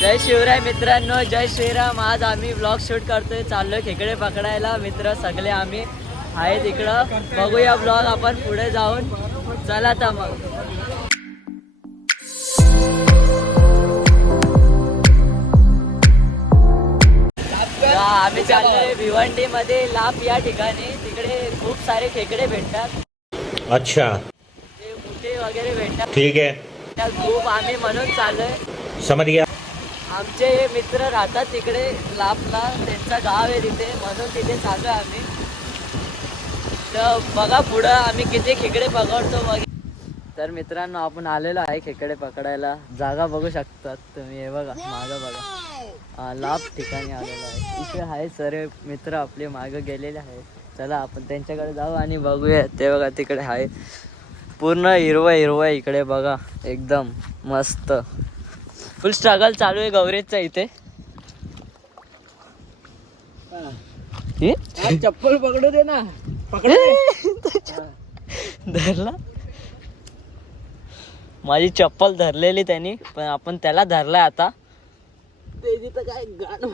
जय शिवराय मित्रांनो, जय श्रीराम. आज आम्ही ब्लॉग शूट करतोय, चाललोय खेकडे पकडायला. मित्र सगळे आम्ही आहेत इकडं. बघूया ब्लॉग आपण पुढे जाऊन. चला तर मग. आम्ही चाललोय भिवंडी मध्ये लाप या ठिकाणी. तिकडे खूप सारे खेकडे भेटतात. अच्छा, ते मोठे वगैरे भेटतात. ठीक आहे. त्यात खूप आम्ही म्हणून चाललोय. समज गया. आमचे मित्र राहतात तिकडे लापला, त्यांचं गाव आहे तिथे, म्हणून तिथे चाललोय आम्ही. तर बघा पुढं आम्ही किती खेकडे पकडतो बघ. तर मित्रांनो, आपण आलेलो आहे खेकडे पकडायला. जागा बघू शकतात तुम्ही. हे बघा मागं बघा, लाप ठिकाणी आलेलो आहे. इथे आहे सर मित्र आपले मागं गेलेले आहे. चला आपण त्यांच्याकडे जाऊ आणि बघूया. ते बघा तिकडे आहे पूर्ण हिरवं हिरवं. इकडे बघा एकदम मस्त. फुल स्ट्रगल चालू आहे गौरीचा इथे. चप्पल पकडू दे ना. धरला माझी चप्पल धरलेली त्यांनी, पण आपण त्याला धरलाय आता. काय गाणं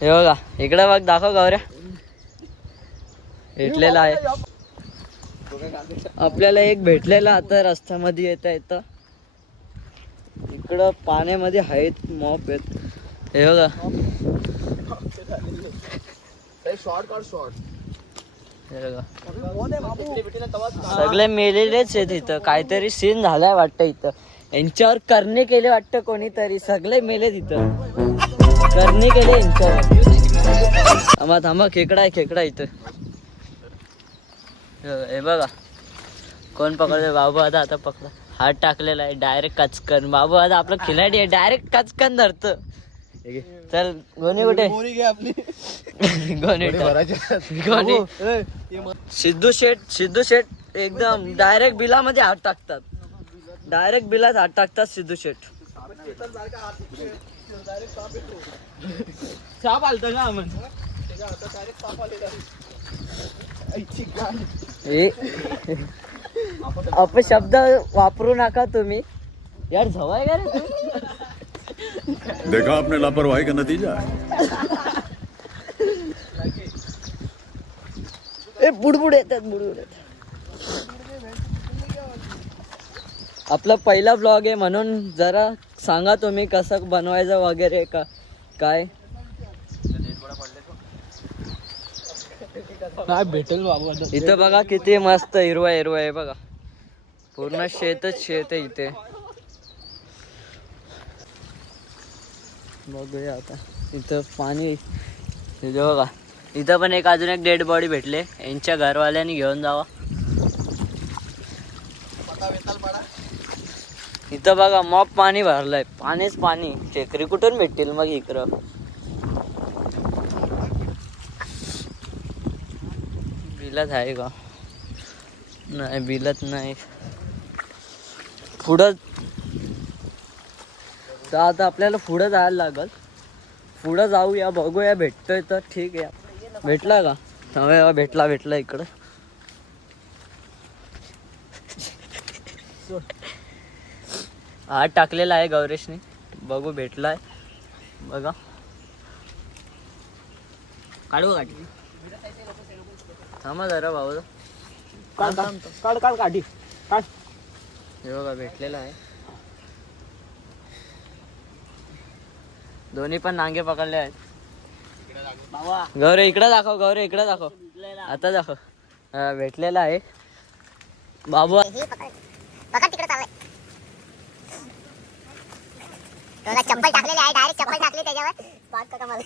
हे बघा इकडे बघ, दाखव गौऱ्या. भेटलेला आहे आपल्याला एक. भेटलेला आता रस्त्यामध्ये येता येतं. इकडं पाण्यामध्ये आहेत मॉप आहेत. हे बघा शॉर्ट काढ शॉर्ट. हे बघा सगळे मेलेलेच आहेत इथं. काहीतरी सीन झालाय वाटतं इथं. यांच्यावर करणे केले वाटतं कोणीतरी. सगळे मेले तिथं, करणे केले यांच्यावर. थांबा थांबा, खेकडा आहे, खेकडा इथं. हे बघा कोण पकडतोय. बाबू आता आता पकडा. हात टाकलेला आहे डायरेक्ट कचकन. बाबू आता आपला खिलाडी आहे, डायरेक्ट कचकन धरतो. चल गोणी कुठे. गोणी गोणी. सिद्धू शेठ एकदम डायरेक्ट बिलामध्ये हात टाकतात. डायरेक्ट बिलात हात टाकतात सिद्धू शेठ. साप आलता का आम्ही. अपशब्द वापरू नका तुम्ही यार. झवाय का रे तू. देखा आपने लापरवाही का नतीजा है. बुडबुड येतात, बुडबुड येतात. आपला पहिला ब्लॉग आहे म्हणून जरा सांगा तुम्ही कसं बनवायचं वगैरे का काय. काय भेटेल बाबू. इथं बघा किती मस्त हिरवा हिरवा आहे बघा. पूर्ण शेतच शेत आहे इथे. बघूया आता. इथं पाणी. इथं बघा इथं पण एक अजून एक डेड बॉडी भेटले. यांच्या घरवाल्यांनी घेऊन जावा. इथं बघा मॉप पाणी भरलंय. पाणीच पाणी. टेकरी कुठून भेटतील मग इकडं. बिलत आहे का नाही. बिलत नाही. पुढं तर आता आपल्याला पुढं जायला लागल. पुढं जाऊया, बघूया भेटतोय तर ठीक आहे. भेटला का. भेटला भेटला इकडं. हात टाकलेला आहे गौरेशने. बघू भेटलाय बघा. काढू गाठी. थांबा जरा भाऊ. काढ काढ काढी काढ. हे बघा भेटलेला आहे. दोन्ही पण नांगे पकडले आहेत. गौरे इकडे दाखव. गौरे इकडे दाखव. आता दाखव. भेटलेला आहे बाबू. पकड तिकडे चाललंय. चप्पल टाकलेली आहे. डायरेक्ट चप्पल टाकली त्याच्यावर. पाच का मला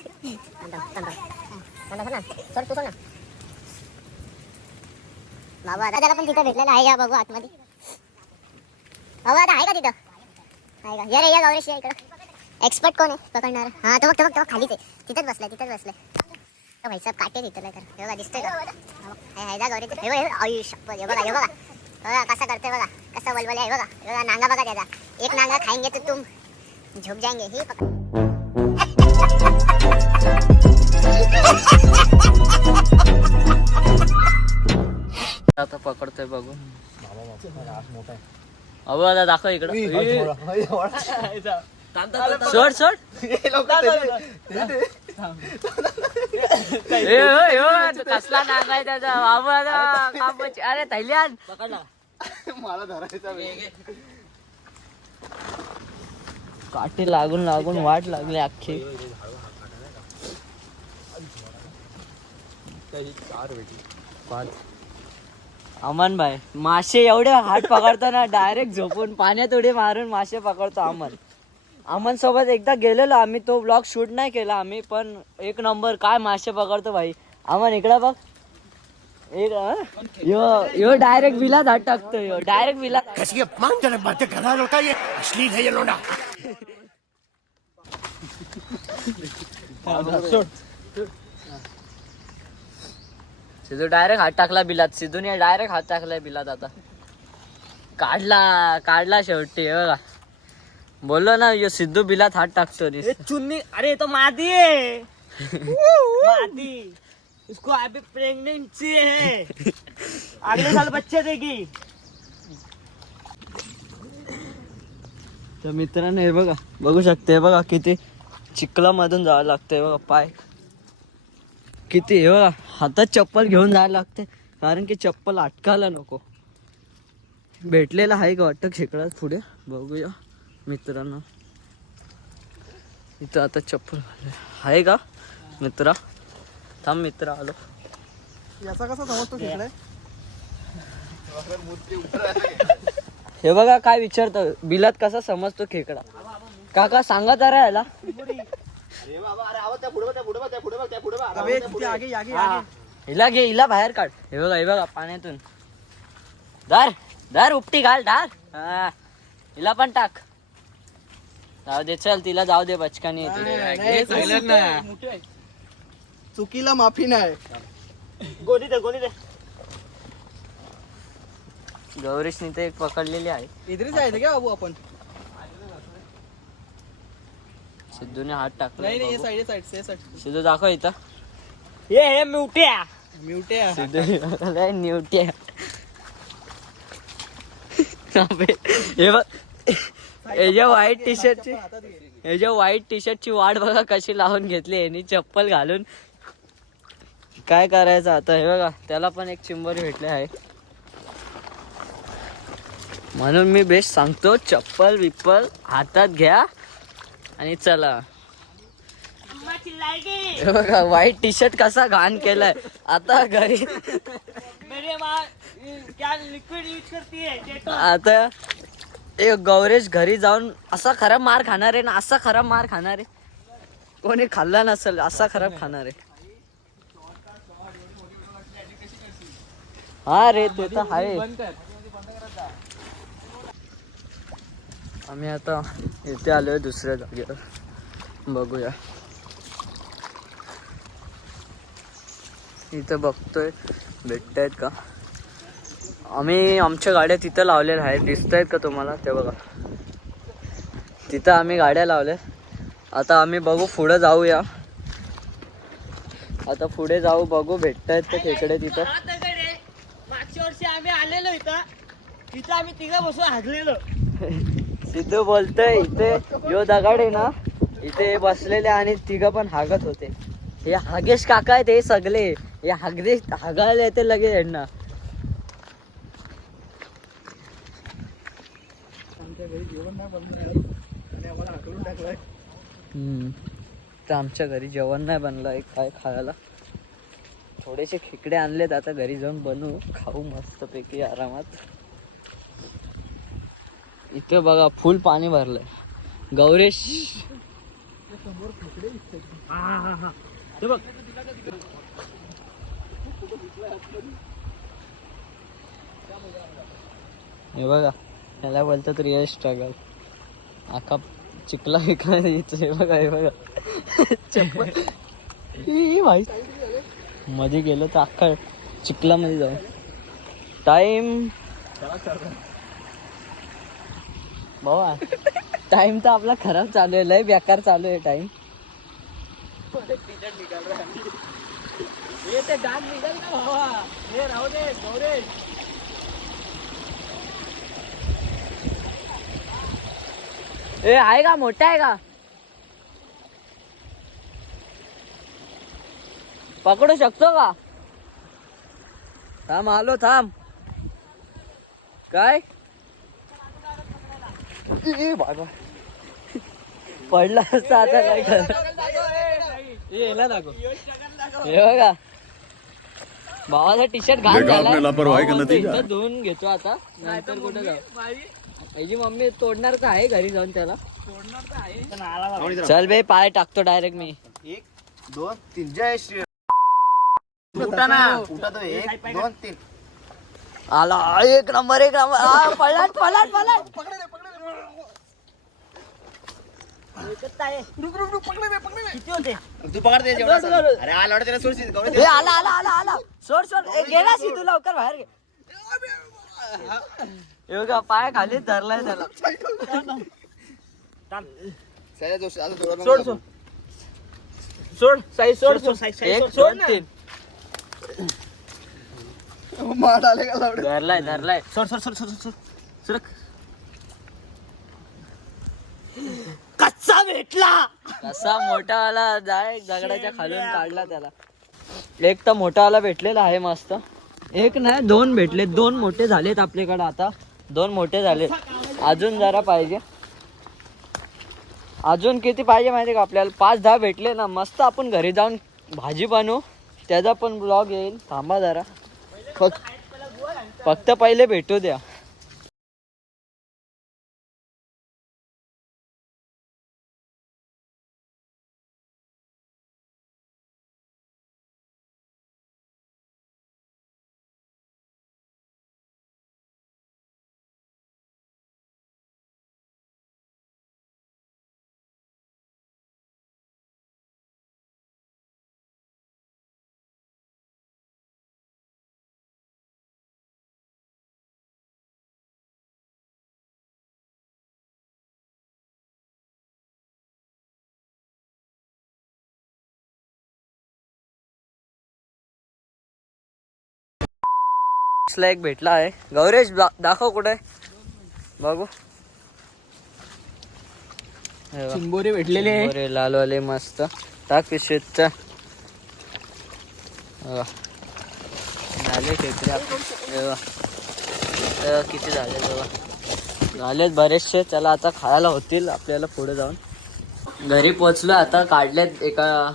सर तू ना बाबू. आता त्याला पण तिथं भेटलेलं आहे. या बघू आतमध्ये. बाबू आता आहे का तिथं. आहे का. या रे या गौरेश या इकडं. एक्सपर्ट कोण आहे पकडणार. हा तो बघ तो खालीच आहे. तिथंच बसलाय तिथंच बसलाय. तो भाई साहेब काटे तिथं नाही तर. हे बघा दिसतोय का. आहे जा गौरी. हे बघा आयुष. हे बघा हे बघा बघा कसा करतोय बघा. कसा वलवले आहे बघा. हे बघा नांगा बघा त्याचा. एक नांगा खाएंगे तो तुम झुक जाएंगे. ही पकड. आता पकडतोय बघू. अहो आता दाखव इकडं सोड सोड कसला नागाय त्याचा बाबा अरे थैल्यान मला धरायचा काठी लागून लागून वाट लागली अख्खी. अमन भाई मासे एवढे हात पकडतो ना डायरेक्ट झोपून पाण्यात उडी मारून मासे पकडतो. अमन सोबत एकदा गेलेलो आम्ही, तो ब्लॉग शूट नाही केला आम्ही, पण एक नंबर काय मासे पकडतो भाई. अमन इकडे बघ, एक यो डायरेक्ट बिलात हात टाकतो, यो डायरेक्ट बिलात. कैसी अपमानजनक बातें कर रहा लड़का, ये अश्लील है ये लोंडा. सिद्धू डायरेक्ट हात टाकला बिलात. सिद्धूने डायरेक्ट हात टाकलाय बिलात. आता काढला शेवटी. हे बघा बोललो ना, यो सिद्धू बिलात हात टाकतो. चुन्नी, अरे तो मादी है. मादी, उसको अभी प्रेगनेंसी है, अगले साल बच्चे देगी. तर मित्रांनो हे बघा, बघू शकते बघा किती चिखलामधून जावं लागतंय बघा. पाय किती, हे बघा हातात चप्पल घेऊन जायला लागते, कारण की चप्पल अटकायला नको. भेटलेला आहे का वाटतं खेकडात पुढे, बघूया मित्रांनो. इथं आता चप्पल आहे का मित्रा? थांब मित्रा आलो. याचा कसा समजतो खेकडा? हे बघा काय विचारतो, बिलात कसा समजतो खेकडा? काका सांगा जरा याला. हिला घे, हिला बाहेर काढ. हे बघा पाण्यातून धर उपटी घाल धार. हा हिला पण टाक. जाऊ दे, चल तिला जाऊ दे, बचकानी येते. चुकीला माफी नाही. गोली दे. गौरीशनी ते एक पकडलेली आहे. इधरच आहे का बाबू आपण? सिद्धूने हात टाकला. नाही साईड. सिद्धू दाखव इथं. हे म्युट्या सिद्धू न्यूट्या. हे बघ, याच्या व्हाईट टी शर्टची वाट बघा कशी लावून घेतली यांनी चप्पल घालून. काय करायचं आता. हे बघा त्याला पण एक चिंबोरी भेटले आहे. म्हणून मी बेस्ट सांगतो, चप्पल विप्पल हातात घ्या आणि चला. हे बघा व्हाईट टी शर्ट कसा घाण केलाय. आता घरी आता एक गौरेश घरी जाऊन असा खराब मार खाणार आहे ना, असा खराब मार खाणार आहे. कोणी खाल्ला नसेल असा खराब खाणार आहे. हा रे ते तर आहे. आम्ही आता इथे आलोय दुसऱ्या जागेवर, बघूया. इथं बघतोय भेटतायत का. आम्ही आमच्या गाड्या तिथं लावलेल्या आहेत, दिसत आहेत का तुम्हाला? ते बघा तिथं आम्ही गाड्या लावल्या. आता आम्ही बघू पुढे जाऊया. आता पुढे जाऊ, बघू भेटतायत का खेकडे तिथं. मागच्या वर्षी आम्ही आलेलो इथं आम्ही तिघं बसून हागलेलो. सिद्धू बोलतोय इथे यो दगड आहे ना, इथे बसलेले आणि तिघं पण हागत होते. हे हागेश काका आहेत हे सगळे. हे हागायला येते लगेच यांना. तर आमच्या घरी जेवण नाही बनलं काय खायला. थोडेसे खेकडे आणलेत, आता घरी जाऊन बनवू, खाऊ मस्त पैकी आरामात. इथे बघा फुल पाणी भरलंय. गौरेश हे बघा, त्याला बोलतात रिअल स्ट्रगल. आका चिखला विकला हे बघा. हे बघा चप्पल भाई मध्ये गेलो तर अख्खा चिखलामध्ये जाऊ. टाइम भावा, टाइम तर आपला खराब चालू आहे, लय बेकार चालू आहे टाइम. ते डाग निघाल ना भावा. हे राहू दे गौरेश. ए आहे का मोठा आहे का पकडू शकतो का थांब आलो थांब काय ए बाबा पडला असता आता काय कर हे बघा भावाचा टी शर्ट घाल देखा आपने लापरवाही का भाऊ म्हणतो नतीजा? इथं धुवून घेतो आता नाहीतर कुठे जाऊ याची मम्मी तोडणार तर आहे घरी जाऊन त्याला चल बे पाय टाकतो डायरेक्ट मी 1 2 3 जय श्री उठा ना उठा तो 1 2 3 आला एक नंबर पलट किती होते तू पकड दे जेवढा असेल. अरे आला वाटतं त्याला सोडशील गौरी ए, आला सोड ए, गेला शी तू लवकर बाहेर गे हे बघा पाय खाली धरलाय त्याला सह्या जोश आता थोडं सोड साई सोड एक सोड दोन ना तीन मार आले का लावडे धरलाय सोड कच्चा भेटला कसा मोठावाला जाय दगडाच्या खालून काढला त्याला एक तर मोठावाला भेटलेला आहे मस्त एक नाही दोन भेटले दोन मोठे झालेत आपल्याकडे आता दोन मोठे झालेत अजून जरा पाहिजे अजून किती पाहिजे माहिती का आपल्याला 5-10 भेटले ना मस्त आपण घरी जाऊन भाजी बनवू त्याचा पण ब्लॉग येईल थांबा जरा फक्त पहिले भेटू द्या ला एक भेटला आहे गौरेश दाखव कुठे बघू चिंबोरी भेटलेले अरे लालवाले मस्त टाक पिशवीत झाले खेकडे किती झाले बघा झालेत बरेचसे चला आता खायला होतील आपल्याला पुढे जाऊन घरी पोचलो आता काढलेत एका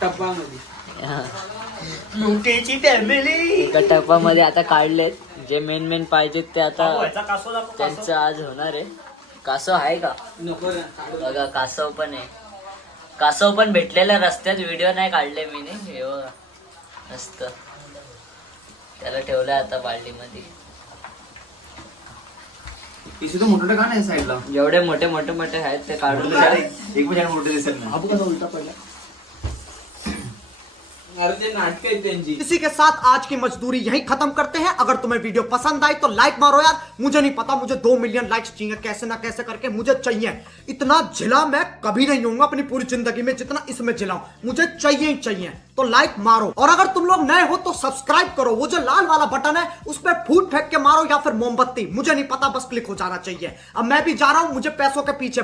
टप्पामध्ये लुटेची फॅमिली एका टप्पामध्ये आता काढलेत जे मेन पाहिजेत ते आता त्यांचं आज होणार आहे कासव आहे का बघा कासव पण आहे कासव पण भेटलेल्या रस्त्यात व्हिडिओ नाही काढले मी हे बघा मस्त त्याला ठेवलंय आता बाल्डीमध्ये पिशवी तो मोठा का नाही साईडला जेवढे मोठे आहेत ते काढून एक पण मोठे दिसेल ना बाबू कसा उलटा पडला इसी के साथ आज की मजदूरी यहीं खत्म करते हैं। अगर तुम्हें वीडियो पसंद आई तो लाइक मारो यार, मुझे नहीं पता, मुझे 2 मिलियन लाइक्स चाहिए, कैसे ना कैसे करके मुझे चाहिए। इतना झिला मैं कभी नहीं होऊंगा अपनी पूरी जिंदगी में जितना इसमें झिलाऊं, मुझे चाहिए ही चाहिए। तो लाइक मारो और अगर तुम लोग नए हो तो सब्सक्राइब करो, वो जो लाल वाला बटन है उस पर फूट फेंक के मारो या फिर मोमबत्ती, मुझे नहीं पता, बस क्लिक हो जाना चाहिए। अब मैं भी जा रहा हूं, मुझे पैसों के पीछे